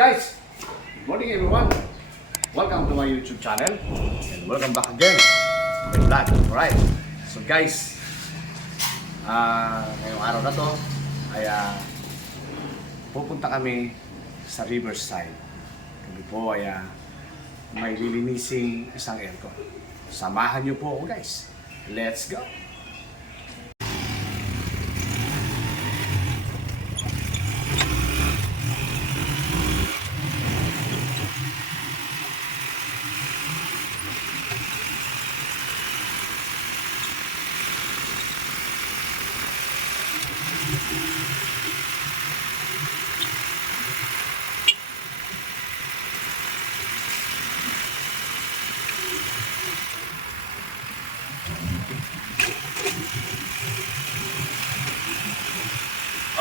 Guys, good morning everyone. Welcome to my YouTube channel and welcome back again to my vlog. Alright, so guys, ngayong araw na to ay pupunta kami sa Riverside. Kami po ay may lilinising isang aircon. Samahan niyo po ako guys. Let's go!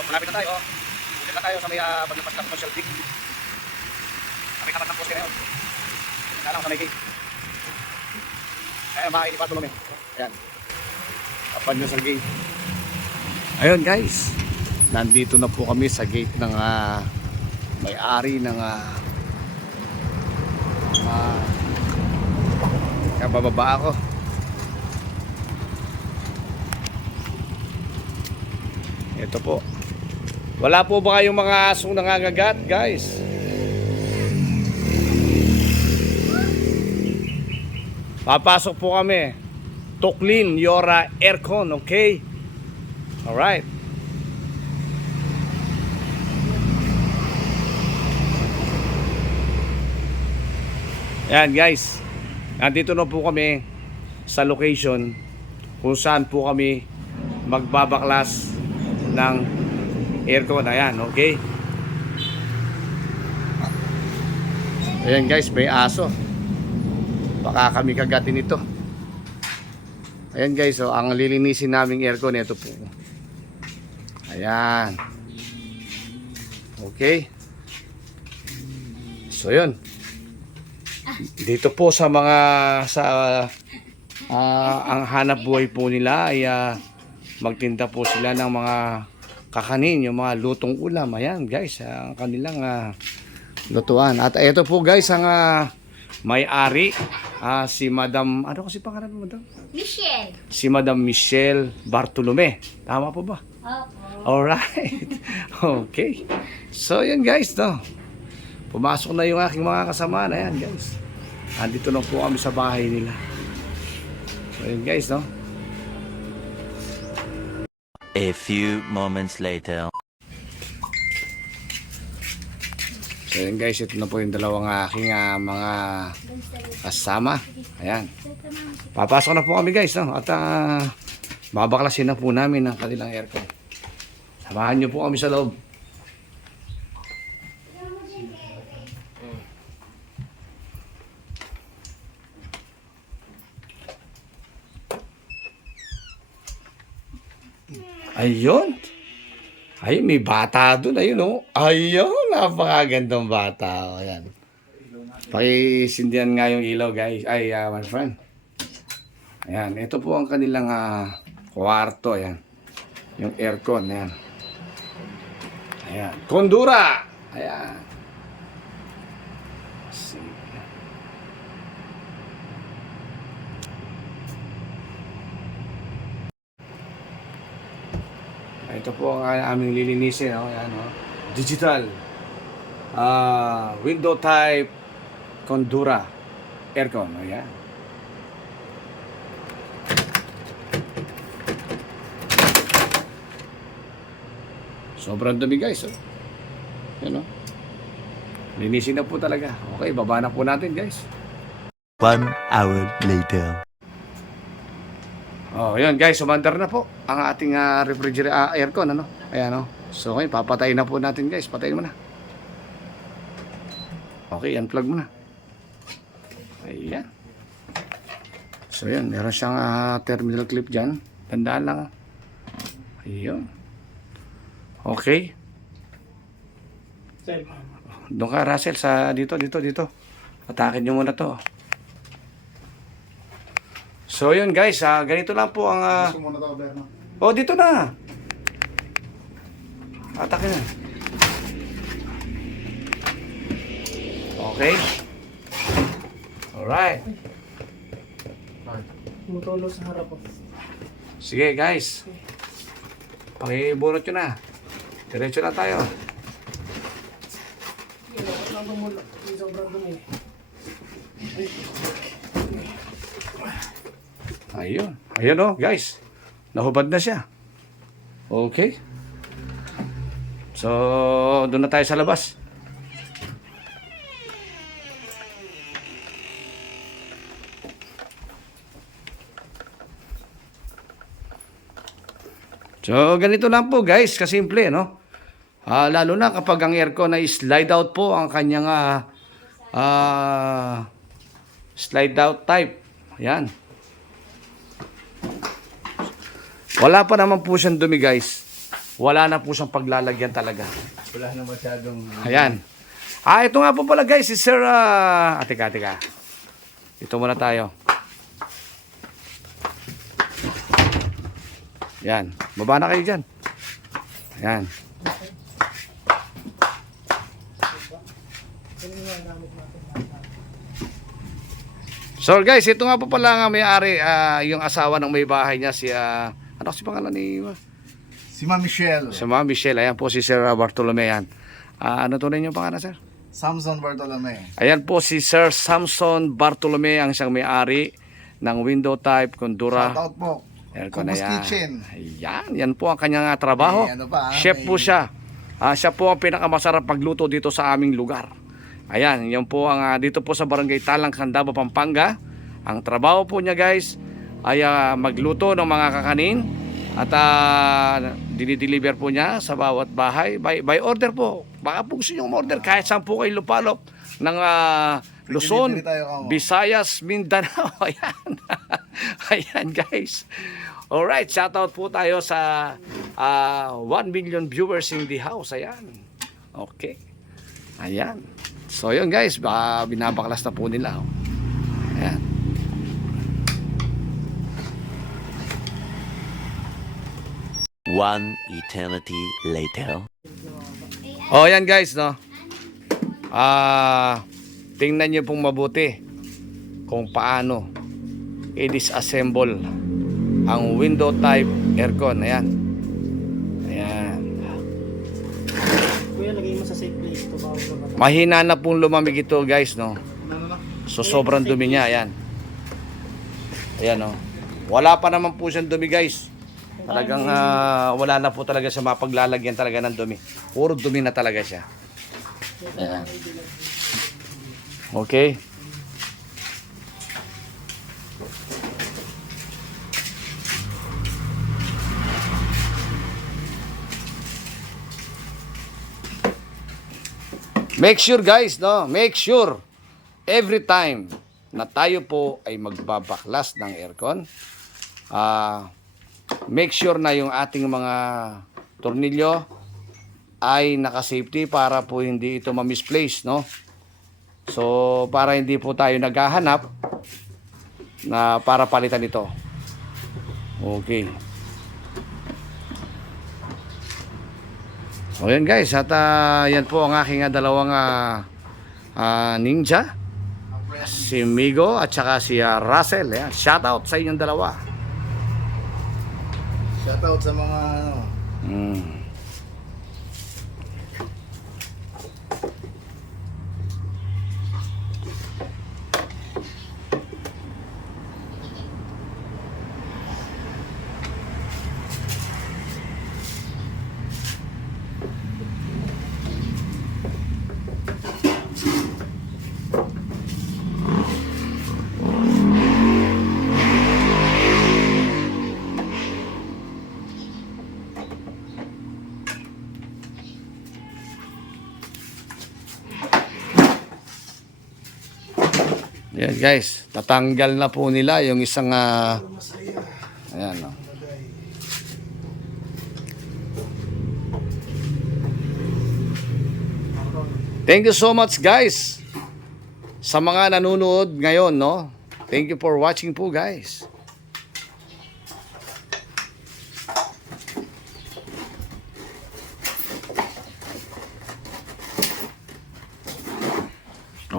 Malapit na tayo. Malapit na tayo sa may paglipas ng commercial peak. Kami tapat ng poste na yun. Kailangan sa may gate. Ayan, makakinipat mo namin. Ayan. Tapat nyo sa gate. Ayun guys. Nandito na po kami sa gate ng may-ari ng kabababa ako. Ito po. Wala po ba kayong mga asong nangangagat, guys? Papasok po kami to clean your aircon, okay? Alright. Ayan, guys. Nandito na po kami sa location kung saan po kami magbabaklas ng aircon. Ayan, okay. Ayan guys, may aso. Baka kami kagatin ito. Ayan guys, so ang lilinisin naming aircon, ito po. Ayan. Okay. So yun. Dito po sa mga ang hanap buhay po nila ay magtinda po sila ng mga kakanin, yung mga lutong ulam. Ayan guys, ang kanilang lutuan. At ito po guys, ang may-ari, si Madam, ano kasi pangalan mo, Madam? Michelle. Si Madam Michelle Bartolome. Tama po ba? Opo. Alright. Okay. So yun guys, no? Pumasok na yung aking mga kasama. Ayan guys. Andito na po kami sa bahay nila. So yun guys, no? A few moments later. So yun guys, ito na po yung dalawang aking mga kasama. Ayan. Papasok na po kami guys, no? At babaklasin na po namin ang kanilang aircon. Samahan nyo po kami sa loob. Ayun. Ay, may bata doon. Ayun, oh. Ayun, napakagandang bata. Oh, ayan. Pakisindihan nga yung ilaw, guys. Ay, my friend. Ayan, ito po ang kanilang kwarto. Ayan. Yung aircon. Ayan. Ayan. Kondura! Ayan. Ito po ang aming lilinisin, no? Ayan, no? Digital window type Kondura aircon. Ayan. Sobrang dumi guys, oh. Yan, no? Linisin na po talaga. Okay, baba na po natin guys. 1 hour later. Oh, yun guys, sumandar na po ang ating refrigerator aircon, ano? Ayan, no? So, okay, papatayin na po natin guys. Patayin mo na. Okay, unplug mo na. Ayan. So, yun, meron siyang terminal clip dyan. Tandaan lang. Ayun. Okay. Doon ka, Russell, sa dito. Atakin nyo muna to. So yun guys, ganito lang po ang Gusto mo na daw, Berno? oh, dito na. Atake na. Okay? Alright. Tumutulo sa harap po. Sige guys. Pakibunot nyo na. Diretso na tayo. Wala bang mula? Yung sobrang dumi. Ayun. Ayun oh, guys. Nahubad na siya. Okay. So, doon na tayo sa labas. So, ganito lang po guys, kasimple, no? Lalo na kapag ang aircon ay slide out po ang kanyang slide out type. Ayan. Wala pa naman po siyang dumi guys. Wala na po siyang paglalagyan talaga. Wala na masyadong... Ayan. Ito nga po pala guys, si Sir... Teka. Ito muna tayo. Yan. Baba na kayo dyan. Yan. So guys, ito nga po pala nga may-ari, yung asawa ng may bahay niya, si... ano si pangalan ni... Si Ma'am Michelle. Si Ma'am Michelle. Ayan po si Sir Bartolome yan. Ano tunay yung pangalan, sir? Samson Bartolome. Ayan po si Sir Samson Bartolome, ang siyang may-ari ng window type Condura Shoutout po. aircon na Kumus yan. Kitchen. Ayan, yan po ang kanyang trabaho. Ano pa, Chef po siya. Siya po ang pinakamasarap pagluto dito sa aming lugar. Ayan, yan po ang dito po sa Barangay Talang, Candaba, Pampanga. Ang trabaho po niya guys ay magluto ng mga kakanin at dinideliver po niya sa bawat bahay by order po. Baka po gusto nyo order kahit saan po kayo lupalop ng Luzon, Delivery tayo, kamo. Visayas, Mindanao. Ayan. Ayan guys. Alright, shoutout po tayo sa 1 million viewers in the house. Ayan. Okay. Ayan. So yun guys, baka binabaklas na po nila. Ayan. One eternity later. Oh, yan guys, no. Tingnan niyo pong mabuti kung paano i-disassemble ang window type aircon. Ayan. Ayan. Kuya, lagay mo sa safe place. Ito bawal na ba? Mahina na pong lumamig ito, guys, no. So sobrang dumi niya, ayan. Ayan, no. Wala pa naman po siyang dumi, guys. Talagang wala na po talaga siya mapaglalagyan talaga ng dumi. Puro dumi na talaga siya. Ayan. Okay. Make sure guys, no? Make sure every time na tayo po ay magbabaklas ng aircon, make sure na yung ating mga tornilyo ay naka-safety para po hindi ito ma-misplace, no? So, para hindi po tayo naghahanap na para palitan ito. Okay. O yan guys, at yan po ang aking dalawang ninja. Si Migo at saka si Russell. Yan. Shout out sa inyong dalawa. Shoutout sa mga ano. Yan guys, tatanggal na po nila yung isang ayan, no. Thank you so much guys sa mga nanonood ngayon, no. Thank you for watching po guys.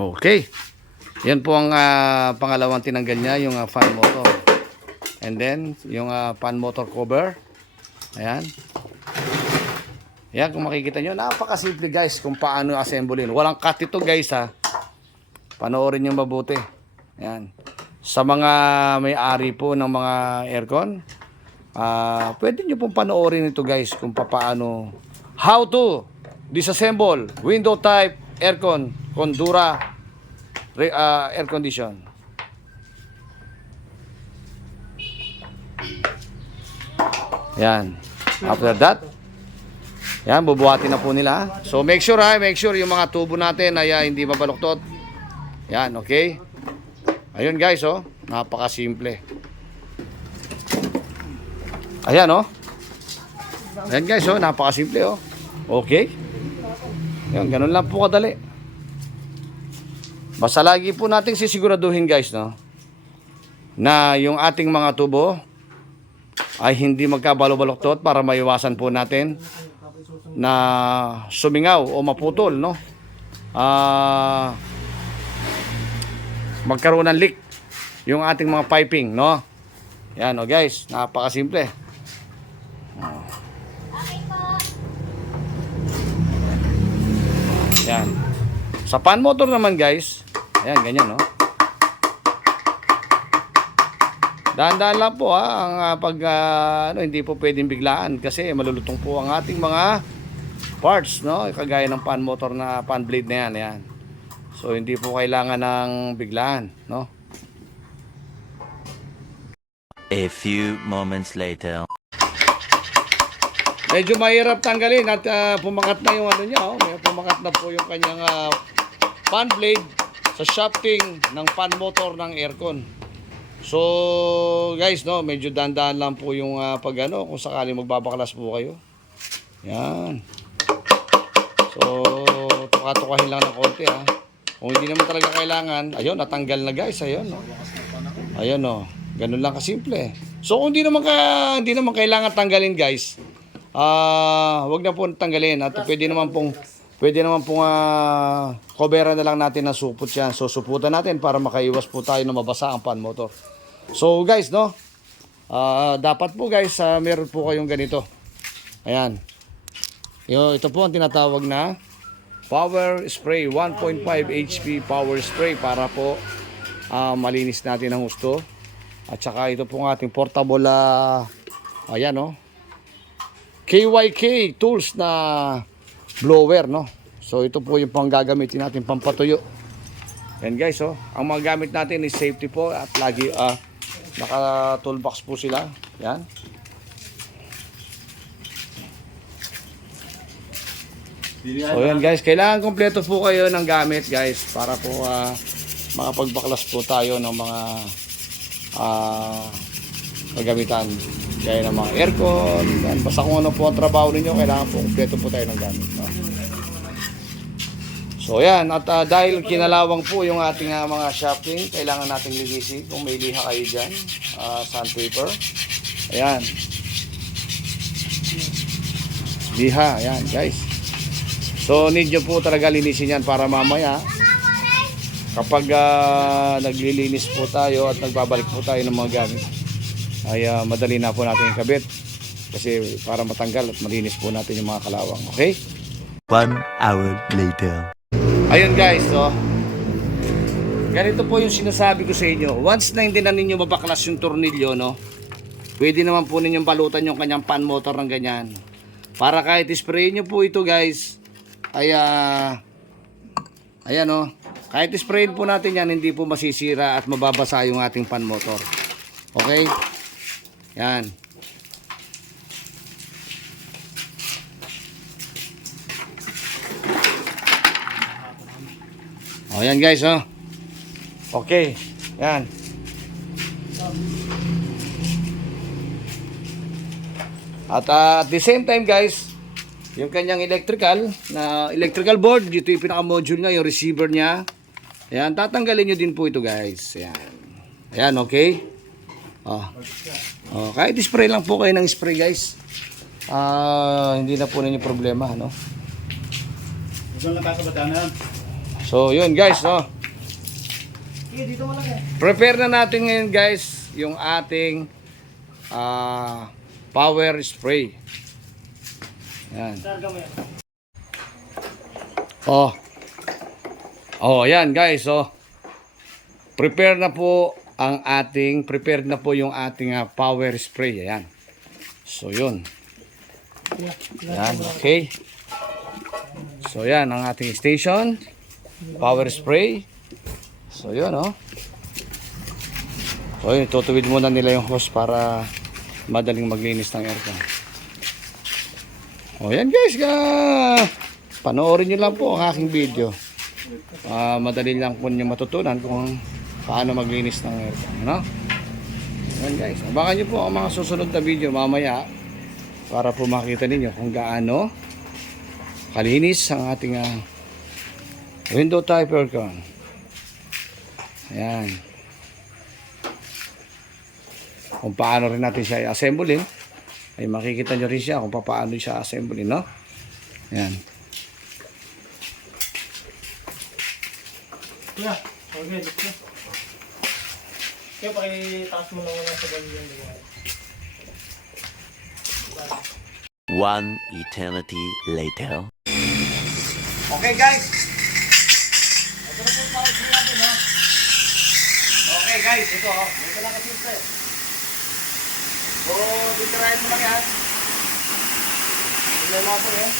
Okay. Yan po ang pangalawang tinanggal niya, yung fan motor. And then, yung fan motor cover. Ayan. Yan, kung makikita nyo, napakasimple guys kung paano assemblein. Walang cut ito guys ha. Panoorin nyo mabuti. Ayan. Sa mga may-ari po ng mga aircon, pwede nyo pong panoorin ito guys kung paano, how to disassemble window type aircon Condura air condition. Yan. After that, yan, bubuhatin na po nila. So make sure yung mga tubo natin ay hindi mabaluktot. Yan, okay? Ayun guys, oh, napakasimple. Ayan, oh. Ayan guys, oh, napakasimple, oh. Okay? Yan, ganun lang po kadali. Basta lagi po nating sisiguraduhin guys, no, na yung ating mga tubo ay hindi magkabalo-baluktot para maiwasan po natin na sumingaw o maputol, no. Magkaroon ng leak yung ating mga piping, no. Yan, oh guys, napakasimple. Yan. Sa fan motor naman guys, ayan, ganyan, no. Dahan-dahan lang po ang hindi po pwedeng biglaan kasi malulutong po ang ating mga parts, no, kagaya ng fan motor na fan blade na yan, ayan. So hindi po kailangan ng biglaan, no. A few moments later. Medyo mahirap tanggalin at pumakat na yung ano niya, oh. May pumakat na po yung kanyang fan blade sa shafting ng fan motor ng aircon. So guys, no, medyo dandan lang po yung kung sakali magbabaklas po kayo. Yan. So tuka-tukahin lang ng konti ha. Kung hindi naman talaga kailangan, ayun, natanggal na guys, ayun, no. Ayun, no. Ganun lang kasimple. So kung hindi naman kailangan tanggalin guys, wag na po tanggalin at pwede naman pong coveran na lang natin ng supot yan. So suputan natin para makaiwas po tayo na mabasa ang fan motor. So guys, no, dapat po guys, meron po kayong ganito. Ayan. Ito po ang tinatawag na power spray, 1.5 HP power spray para po malinis natin ang husto. At saka ito po ang ating portable ayan, no, KYK tools na blower, no. So ito po yung panggagamitin natin pampatuyo. Yan guys, oh. Ang mga gamit natin is safety po at lagi naka toolbox po sila. Yan. So yan guys, kailangan kompleto po kayo ng gamit guys para po makapagbaklas po tayo ng mga kagamitan gaya ng mga aircon. Yan. Basta kung ano po ang trabaho ninyo, kailangan po kompleto po tayo ng gamit, no? So yan, at dahil kinalawang po yung ating mga shafting, kailangan nating linisin. Kung may liha kayo dyan, sandpaper, ayan, liha, ayan guys. So need nyo po talaga linisin yan para mamaya kapag naglilinis po tayo at nagbabalik po tayo ng mga gamit ay madali na po natin ikabit kasi para matanggal at malinis po natin yung mga kalawang. Okay? 1 hour later. Ayun guys, so ganito po yung sinasabi ko sa inyo. Once na hindi na ninyo mabaklas yung tornilyo, no, pwede naman po ninyong balutan yung kanyang fan motor ng ganyan. Para kahit spray nyo po ito guys, ay ayan, no, kahit sprayin po natin yan, hindi po masisira at mababasa yung ating fan motor. Okay? Yan. O yan guys, oh. Okay. Yan. At at the same time guys, yung kanyang electrical board, dito yung pinaka-module niya, yung receiver niya. Ayan, tatanggalin nyo din po ito guys. Ayan. Ayan, okay? Kahit spray lang po kayo ng spray guys. Hindi na po ninyo problema, no? So, yun guys, no. Sige, dito mo lang eh. Prepare na natin ngayon guys yung ating power spray. Yan. Karga mo yan. Oh. Oh, yan guys, oh. Prepared na po yung ating power spray. Ayan. So, yun. Yeah. Yan, okay. So, yan ang ating station. Power spray. So, yun, oh. So, yun, tutuwid muna nila yung hose para madaling maglinis ng aircon. O, yan guys, panoorin nyo lang po ang aking video. Madali lang po nyo matutunan kung paano maglinis ng aircon, no? Yan guys, abangan nyo po ang mga susunod na video mamaya para po makita ninyo kung gaano kalinis ang ating window type aircon. Ayan. Kung paano rin natin siya i-assemblein, ay makikita nyo rin siya kung paano siya assemblein, no? Ayan. Yeah. Okay, dito. Kaya pakitaas mo lang muna sa bali yan. One eternity later. Okay guys. Ito na po yung power spray natin, no? Okay guys, ito oh. Ito lang kasimple. So, titirahin mo lang yan. Ilay natin eh.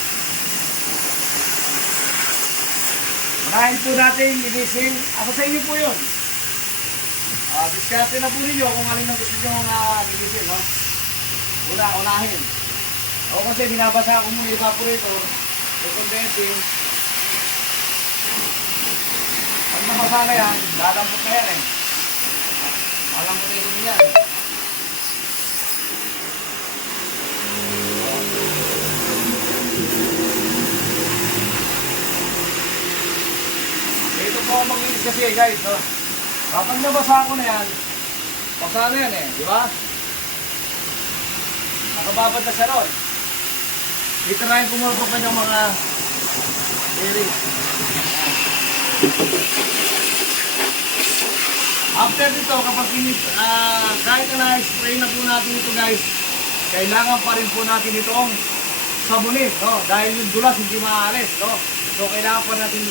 Unahin po natin, linisin. Ako sa inyo po yun. Diskarte na po ninyo kung alin ang gusto nyo linisin, no? Unahin. Ako kasi binabasa ko muna evaporator. Yung condensing. Pag nabasa na yan, lalampot na yan eh. Lalampot na ito yan. Ito po ang maglinis kasi guys, no? Kapag nabasa ko na yan, basa na yan eh, di ba? Nakababad na siya ron. Itirahin ko muna po kanyang mga bearing. After dito, kapag kahit na spray na po natin ito guys, kailangan pa rin po natin itong sabunin, no? Dahil yung dulas hindi maaalis, no? So kailangan pa natin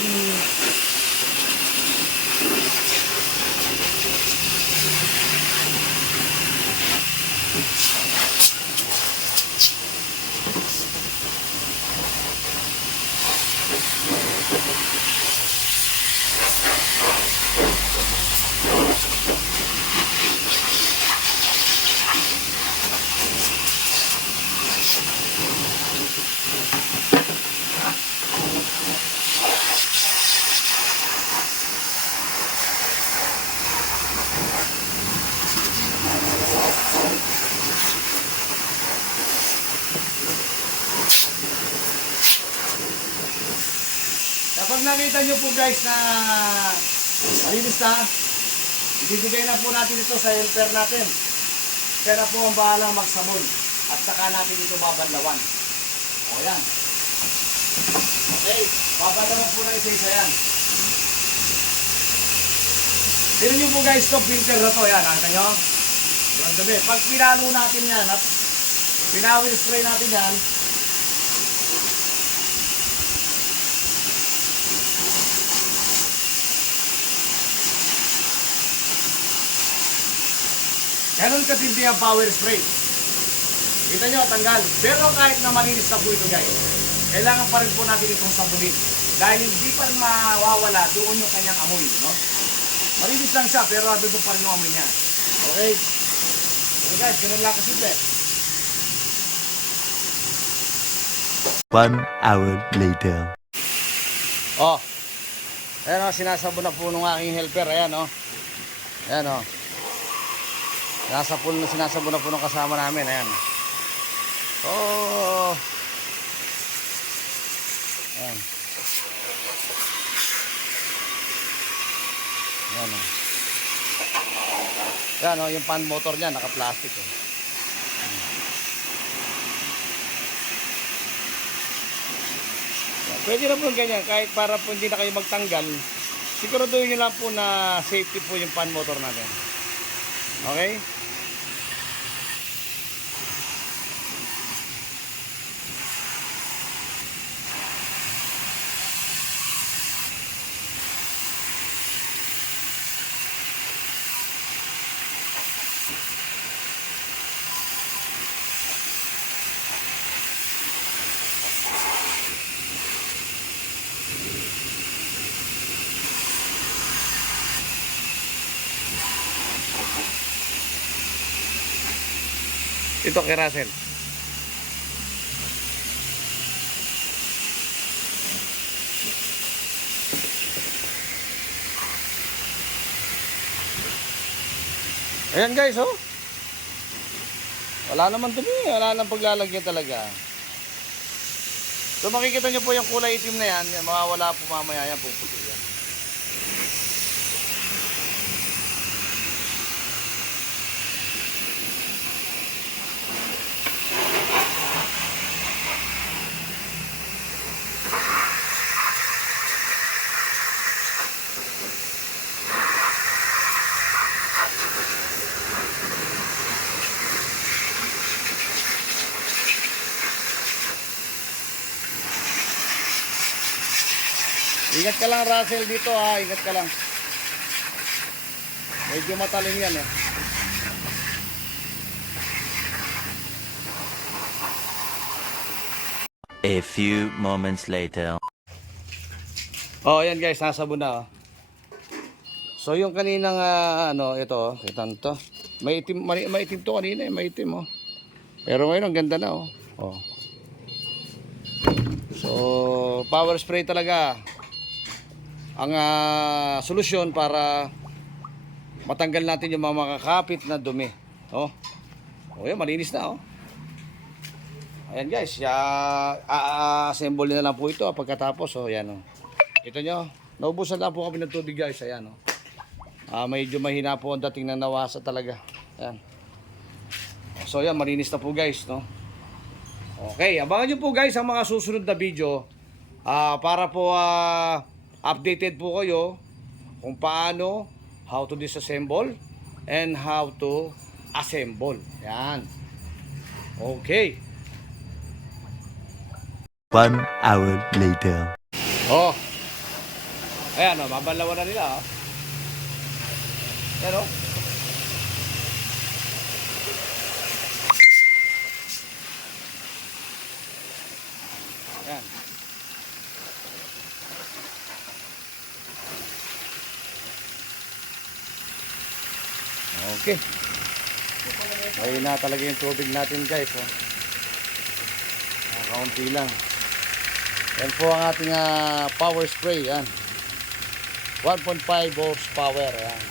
kapag nakita nyo po guys na malinis na, ibibigay na po natin ito sa helper natin. Siya na po ang bahalang magsabon at saka natin ito babanlawan. O yan. Okay, babanlawan po na isa-isa yan. Tignan nyo po guys, ito filter na to. Yan, nakita nyo? Yung dumi. Pag pinalo natin yan at pinawil spray natin yan, ganun katindi ang power spray. Kita nyo, tanggal. Pero kahit na malinis na po ito guys, kailangan pa rin po natin itong sabunin. Dahil hindi pa rin mawawala doon yung kanyang amoy. No? Malinis lang siya, pero doon pa rin yung amoy niya. Okay? Okay guys, ganun lang kasimple. 1 hour later. Oh. Ayan o, sinasabon na po nung aking helper. Ayan o. Ayan o. Sinasabon na po nung kasama namin. Ayan. Oh. Ayan. Ayan o. Ayan o, yung pan motor niya, naka-plastic o. Pwede na po ganyan, kahit para po hindi na kayo magtanggal. siguraduhin nyo lang po na safety po yung fan motor natin. Okay? Ito kay Russell. Ayan guys, oh. Wala naman dumi, wala nang paglalagyan talaga. So makikita nyo po yung kulay itim na yan, mawawala po mamaya yan, puputi yan. Ingat ka lang Russell dito ha, ingat ka lang. Medyo matalim yan eh. A few moments later. Oh, ayan guys, nasabon na oh. So yung kaninang ano, ito, kita nyo to. Maitim to kanina eh, maitim oh. Pero ngayon ang ganda na oh. Oh. So, power spray talaga ang solusyon para matanggal natin yung mga makakapit na dumi. Oh. Oh, yan, malinis na oh. Ayan guys, assemble na lang po ito pagkatapos. Oh, yan oh. Ito nyo, naubusan lang po kami ng tubig guys. Ayan oh. Medyo mahina po ang dating ng nawasa talaga. Ayan. So yan, malinis na po guys, no? Okay, abangan nyo po guys ang mga susunod na video para po updated po kayo kung paano, how to disassemble and how to assemble. Yan. Okay. 1 hour later. Oh. Ayan o, mabalawan na nila oh. Ayan o. Ayan. Okay. Ayun na talaga yung tubig natin guys oh. Kaunti lang. Yan po ang ating power spray. Yan. 1.5 horsepower. Yan.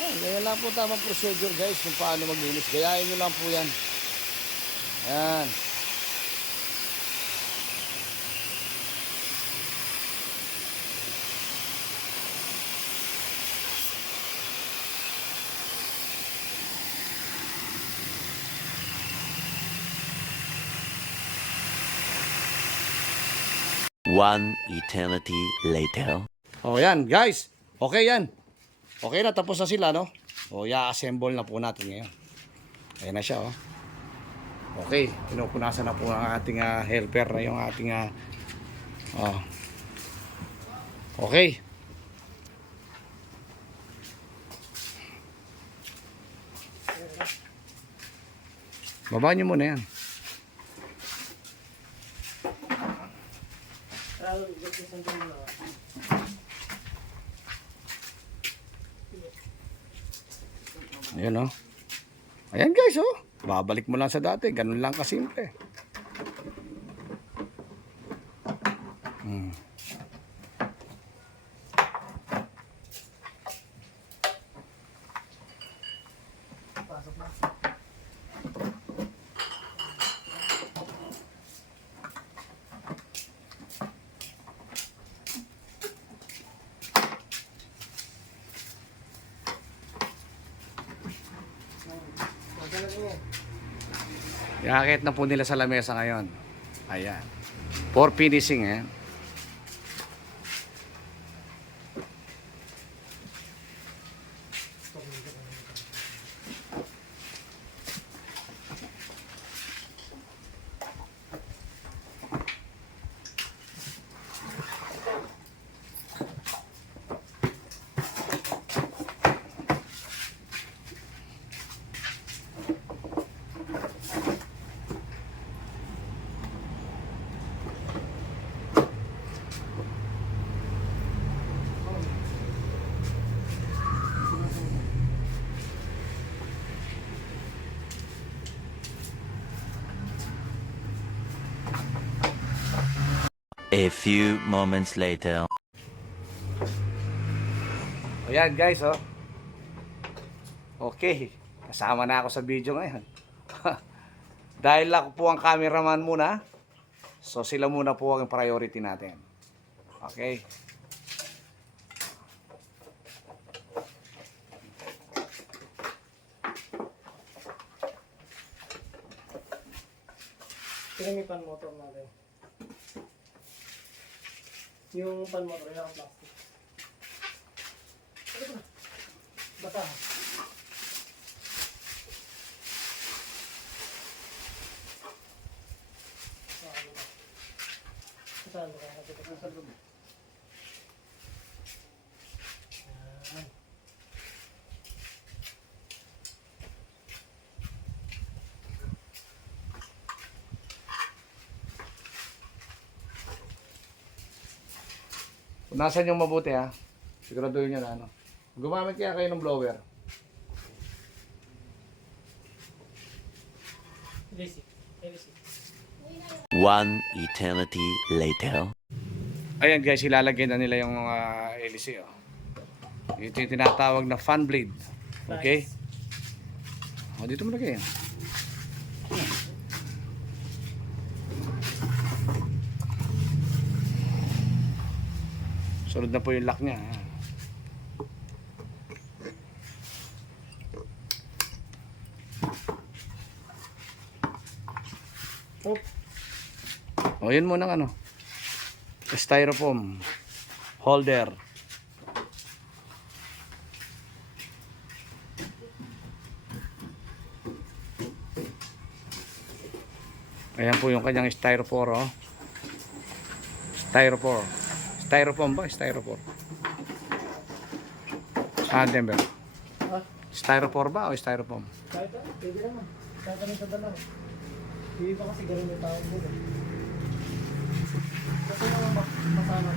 Yan. Ganyan lang po tamang procedure guys kung paano maglinis. Gayahin nyo lang po yan. Yan. One eternity later. O yan guys, okay yan. Okay na, tapos na sila no. O i-assemble na po natin ngayon. Ayan na siya oh. Okay, pinupunasan na po ang ating helper na yung ating okay. Babaan nyo muna yan. Ayan oh. Ayan guys oh. Babalik mo lang sa dati. Ganun lang kasimple. Iakit na po nila sa lamesa ngayon. Ayan. For finishing, eh. A few moments later. Ayan guys, oh. Okay. Kasama na ako sa video ngayon. Dahil ako po ang cameraman muna. So sila muna po ang priority natin. Okay. Tingnan mo yung pan motor natin. Yung pan motor, yung plastic. Ano ba? Bata. Saan ba? Sa loob. Ayan. Punasan yung mabuti, ha. Siguraduhin nyo na ano. Gumamit kaya kayo ng blower. Basic. Basic. One eternity later. Ayan guys, ilalagay na nila yung LC, oh. Ito yung tinatawag na fan blade. Okay? O, dito mo lagay yan. Sunod na po yung lock niya. Ayan. Oh, O, yun muna ano. Styrofoam holder. Ayan po yung kanyang styrofoam, oh. Styrofoam. Styrofoam ba? Styrofoam. Ah, Denver. ah, Styrofoam ba o styrofoam? kahit ano, pwede naman. Kahit ano sa dalawa. Hindi ba kasi ganun yung tawag mo eh. Kasi naman masama.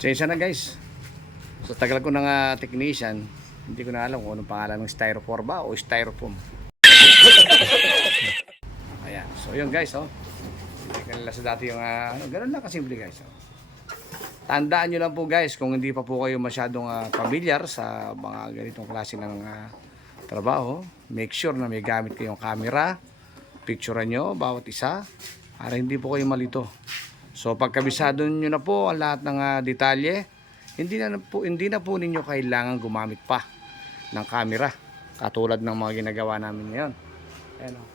Change na guys. So tagal ko ng technician, hindi ko na alam kung anong pangalan ng styrofoam ba o styrofoam. Ayan. So yun guys, oh. Hindi ka nila sa dati yung ano, ganun lang kasimple guys. Oh. Tandaan nyo lang po guys, kung hindi pa po kayo masyadong familiar sa mga ganitong klase ng trabaho, make sure na may gamit kayong camera, picturean nyo bawat isa para hindi po kayo malito. So pagkabisado nyo na po ang lahat ng detalye, hindi na po ninyo kailangan gumamit pa ng camera katulad ng mga ginagawa namin ngayon. Ayan, oh.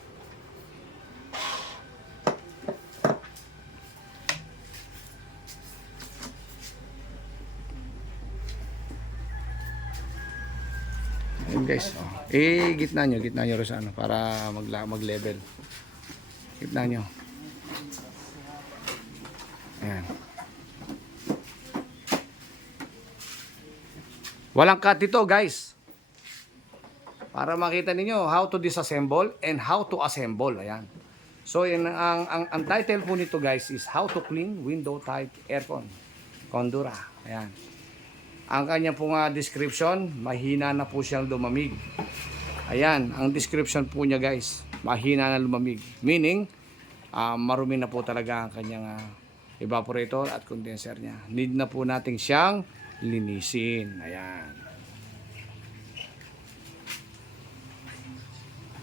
Ayun guys, oh. Gitna nyo rin sa ano para mag-level. Gitna nyo. Ayan. Walang cut dito guys. Para makita ninyo how to disassemble and how to assemble. Ayan. So ang title po nito guys is How to Clean Window Type Aircon Condura. Ayan. Ang kanya pong description, mahina na po siyang lumamig. Ayan, ang description po niya guys, mahina na lumamig. Meaning, marumi na po talaga ang kanyang evaporator at condenser niya. Need na po natin siyang linisin. Ayan.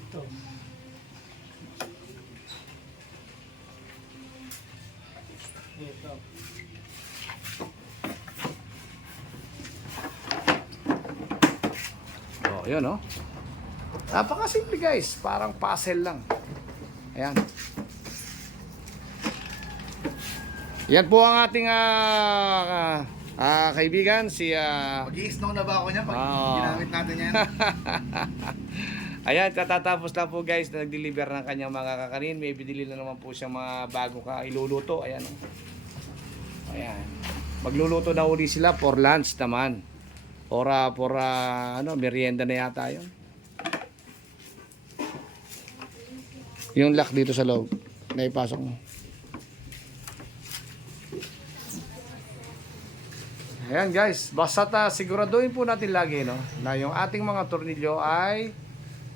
Ito. Ito. Ayun, no? Napakasimple guys, parang puzzle lang. Ayan. Yan po ang ating kaibigan, si... Mag-i-snow na ba ako niya pag ginamit natin yan? Ayan, katatapos lang po guys na nag-deliver ng kanyang mga kakanin. May binili na naman po siyang mga bagong iluluto. Ayan. Ayan. Magluluto na uli sila for lunch naman. For merienda na yata yun. Yung lock dito sa loob. Naipasok mo. Ayan guys, basta siguraduhin po natin lagi no, na yung ating mga tornilyo ay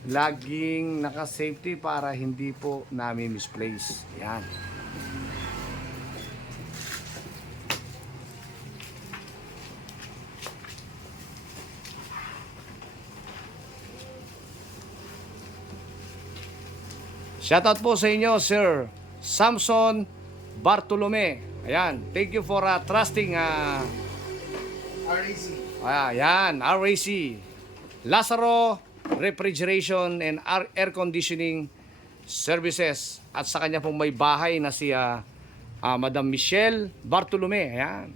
laging naka-safety para hindi po namin misplace. Ayan. Shoutout po sa inyo, Sir Samson Bartolome. Ayan, thank you for trusting RAC. ayan, RAC. Lazaro Refrigeration and Air Conditioning Services. At sa kanya pong may bahay na si Madam Michelle Bartolome. Ayan.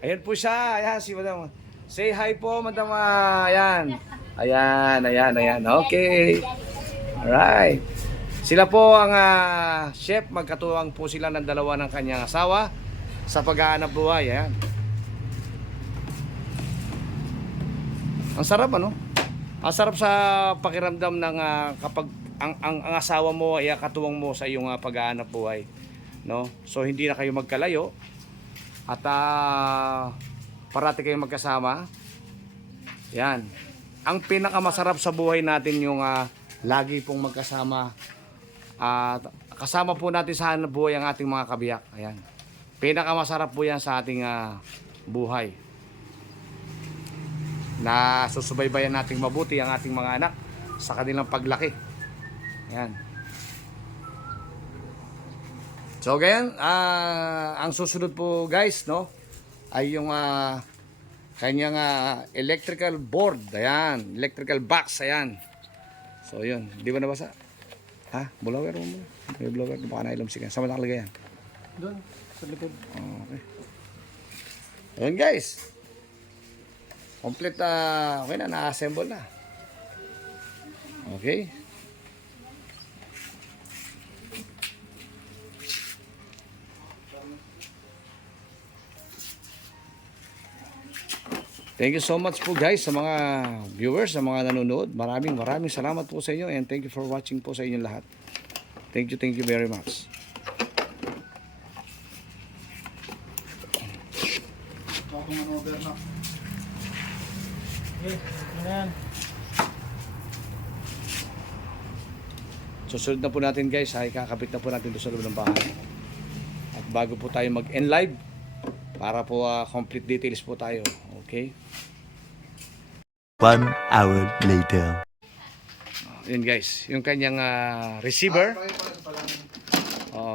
Ayan po siya. Ayan si Madam. Say hi po, Madam. Ayan. Ayan. Okay. Alright. Sila po ang chef. Magkatuwang po sila ng dalawa ng kanyang asawa sa pag-aanap buhay. Ayan. Ang sarap ano? Ang sarap sa pakiramdam ng kapag ang asawa mo ay katuwang mo sa iyong pag-aanap buhay, no? So hindi na kayo magkalayo at parati kayong magkasama. Yan. Ang pinakamasarap sa buhay natin yung lagi pong magkasama. Kasama po natin sa buhay ang ating mga kabiyak. Ayan. Pinakamasarap po yan sa ating buhay. Na susubaybayan nating mabuti ang ating mga anak sa kanilang paglaki. Ayan. So ganyan, ang susunod po guys, no, ay yung kanyang electrical board. Ayan, electrical box. Ayan. So yun, di ba nabasa? Ha? Blower mo muna. May blower, baka nailom siya. Saan mo nakalagay yan? Doon, sa likod. Okay. Ayan guys. Complete okay na, na-assemble na. Okay. Thank you so much po guys sa mga viewers, sa mga nanonood. Maraming salamat po sa inyo and thank you for watching po sa inyong lahat. Thank you very much. Ako manover na. Okay, yan. Susunod na po natin guys, ay kakabit na po natin doon sa loob ng bahay. At bago po tayo mag-end live, para po complete details po tayo. Okay? 1 hour later. Yun guys, yung kanyang receiver.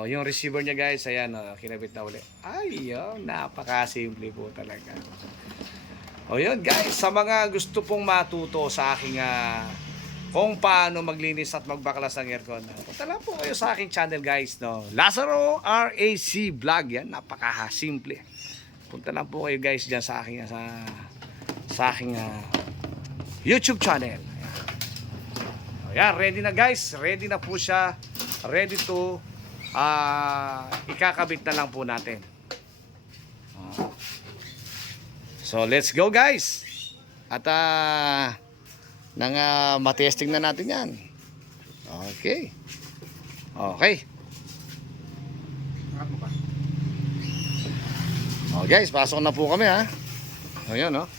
Yung receiver niya guys, ayan, kinabit na uli. Ay, yun, napakasimple po talaga. Yun guys, sa mga gusto pong matuto sa aking kung paano maglinis at magbaklas ng aircon, punta lang po kayo sa aking channel guys, no? Lazaro RAC Vlog, yan, napakasimple. Punta lang po kayo guys dyan sa aking YouTube channel. Ayan, ready na guys, ready na po siya, ready to ikakabit na lang po natin. So let's go guys. At matesting na natin yan. Okay. Okay. Guys, pasok na po kami ha. Ayan no.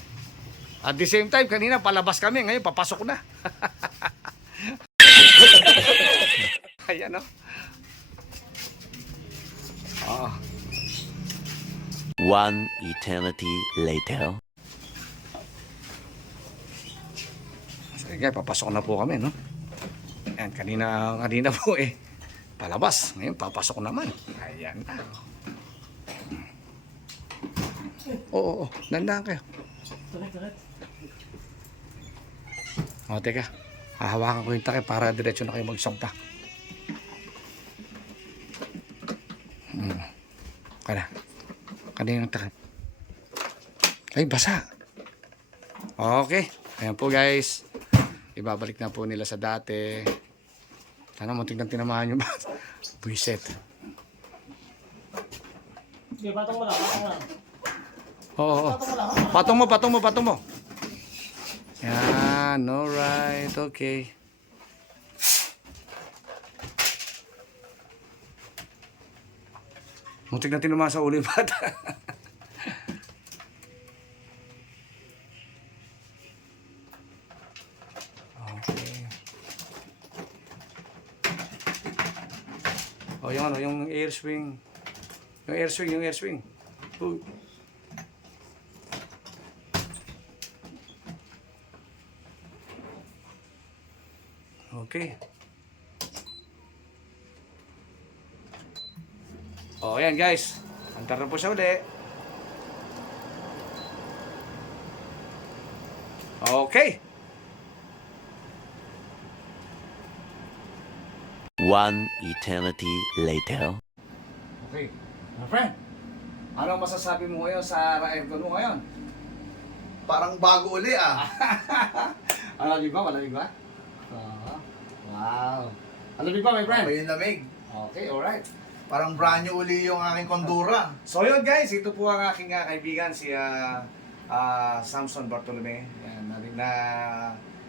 At the same time, kanina palabas kami, ngayon papasok na. Ayan no. One eternity later. Sige, papasok na po kami, no? Ayan, kanina po palabas. Ngayon, papasok naman. Ayan na. Oo, dandahan kayo. Sakit. O, teka. Hahawakan ko yung takip para diretso na kayo magsampa. Kada. Kada yung takip. Ay, basa. Okay. Ayan po guys. Ibabalik na po nila sa dati. Sana muntik nang tinamahan yung bata. Buiset. Sige, patong mo lang, patong mo lang. Oo. Patong mo. Yan, alright, okay. Muntik na tinama sa ulo yung bata. Okay. Oh, yung ano, yung air swing. Yung air swing. Uy. Okay. Oh, ayan guys. Antar na po siya uli. Okay. One eternity later. Okay. My friend, anong masasabi mo ngayon sa aircon mo ngayon? Parang bago uli ah. Alamig ba? Malamig ba? Wow. Alamig ba, my friend? May lamig. Okay, alright. Parang brand new uli yung aking kondura. So yun guys, ito po ang aking kaibigan si Samson Bartolome. Yan,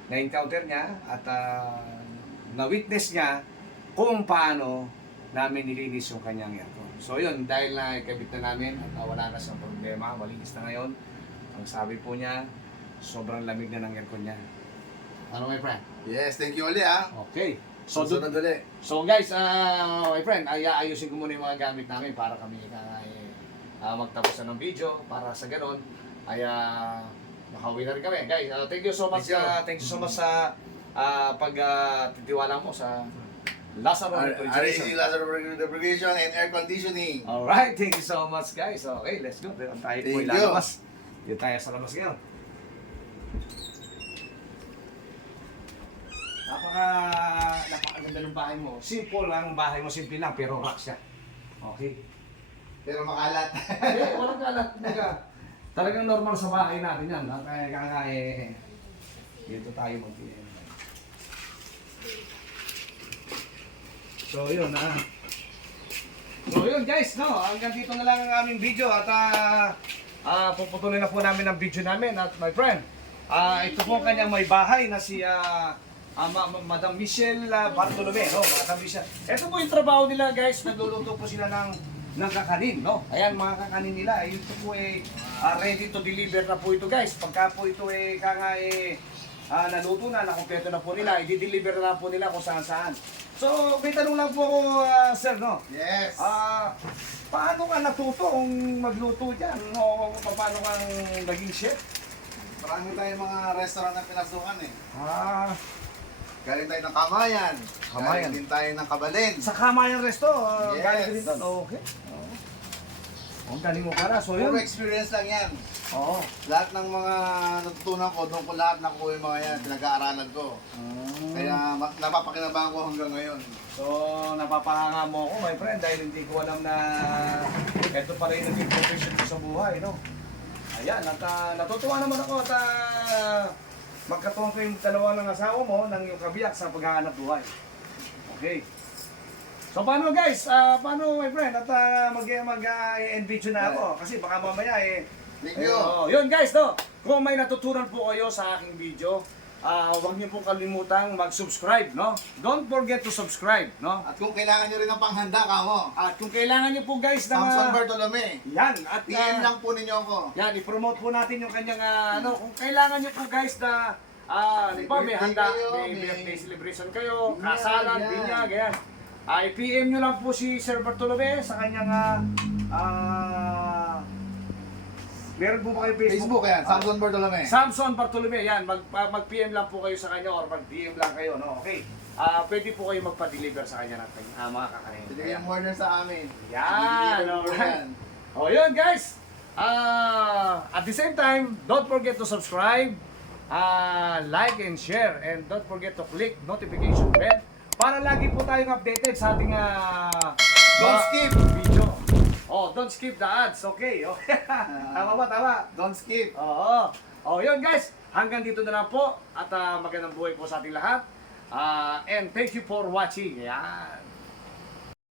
na-encounter niya at na-witness niya kung paano namin nilinis yung kanyang aircon. So yun, dahil na ikabit na namin at wala na siyang problema, malinis na ngayon. Ang sabi po niya, sobrang lamig na ng aircon niya. Ano my friend? Yes, thank you uli ah. Okay. So, Sunod uli. So guys, my friend, ayusin ko muna yung mga gamit namin para kami magtapos na ng video para sa ganon ay makauwi na rin kami. Guys, thank you so much sa pagtitiwala mo sa Lazaro Refrigeration. RAC Lazaro Refrigeration and Air Conditioning. Alright, thank you so much guys. Okay, let's go. Tayo po Thank you. ilalabas. Dito tayo sa labas ngayon. Napakaganda ng bahay mo. Simple lang ang bahay mo, simple lang, pero rock siya. Okay. Pero makalat. Walang kalat. Talagang normal sa bahay natin yan. Kaya dito tayo mag-PM. So yun So yun guys, no, hanggang dito na lang ang aming video at puputuloy na po namin ang video namin at my friend. Ito po ang kanyang may bahay na si Madam Michelle Bartolome, no? Madam Michelle. Ito po yung trabaho nila, guys. Nagluluto po sila ng kakanin, no? Ayan, mga kakanin nila. Ito po ready to deliver na po ito, guys. Pagka po ito naluto na, nakumpleto na po nila, i-deliver na po nila kung saan-saan. So, may tanong lang po ako, sir, no? Yes. Paano ka natuto kung magluto dyan? O paano kang naging chef? Marami tayong mga restaurant na pinasukan eh. Galing tayo ng Kamayan. Kamayan. Galing din tayo ng Kabalin. Sa Kamayan Resto, Yes. galing ka dito? Okay. Ang galing mo pala. So yun. Puro experience lang yan. Oo. Lahat ng mga natutunan ko, doon ko lahat nakuha yung mga yan, pinag-aaralan ko. Kaya napapakinabangan ko hanggang ngayon. So, napapahanga mo ako, my friend, dahil hindi ko alam na ito pala yung naging profession ko sa buhay, no? Ayan, at natutuwa naman ako at magkatuwang ko yung dalawa ng asawa mo ng iyong kabiyak sa paghahanap buhay. Okay. So, paano guys? Paano, my friend? At mag-end video na ako. Kasi baka mamaya Thank you. yun guys, no? Kung may natutunan po kayo sa aking video, huwag niyo po kalimutang mag-subscribe, no? Don't forget to subscribe, no? At kung kailangan nyo rin ng panghanda ka mo, At kung kailangan niyo po guys na Samson Bartolome, yan, at PM lang po ninyo ako. yan, i-promote po natin yung kanyang kung kailangan niyo po guys na di ba, may Birthday handa, kayo, may may- birthday celebration kayo, Binyag, kasalan, yan. binyag, yan. I-PM nyo lang po si Sir Bartolome sa kanyang meron po ba kayo Facebook yan, Samson Bartolome. Samson Bartolome, yan. Mag-PM lang po kayo sa kanya or mag-DM lang kayo, no? Okay. Pwede po kayo magpa-deliver sa kanya ng mga kakanin. Pwede kayong order sa amin. Yan, Deliver po alright. yan. O yun guys, at the same time, don't forget to subscribe like and share. And don't forget to click notification bell para lagi po tayong updated sa ating Don't mga skip. video. Oh, don't skip the ads. Okay. Okay. Tama ba? Tama. Don't skip. Oo. Oh, yun guys. Hanggang dito na lang po. At magandang buhay po sa ating lahat. And thank you for watching. Yan.